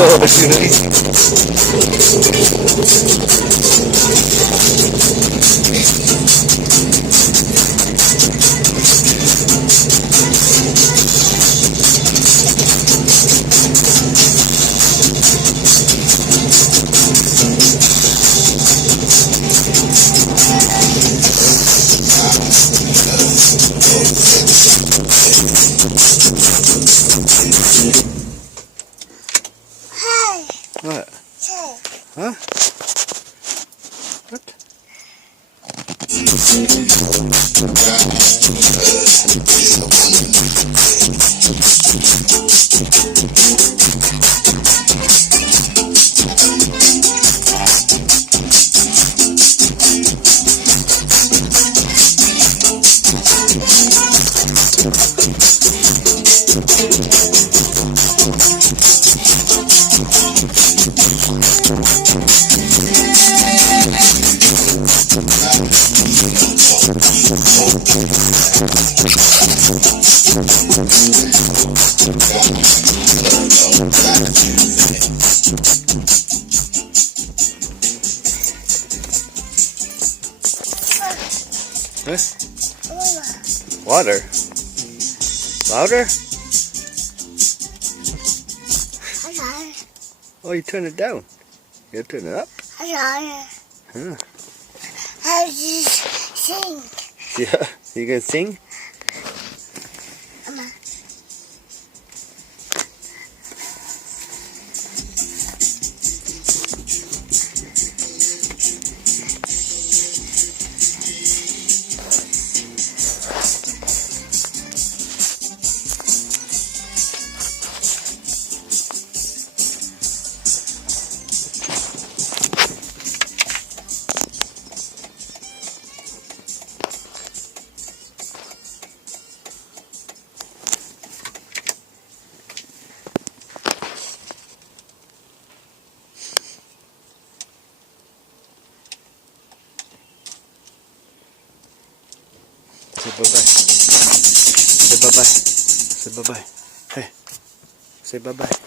Oh, sini. What? Huh? What? Huh? Water? Louder? Oh, you turn it down. You turn it up? Huh. I just sing. Yeah, you gonna sing? Say bye-bye. Say bye-bye. Say bye-bye. Hey. Say bye-bye.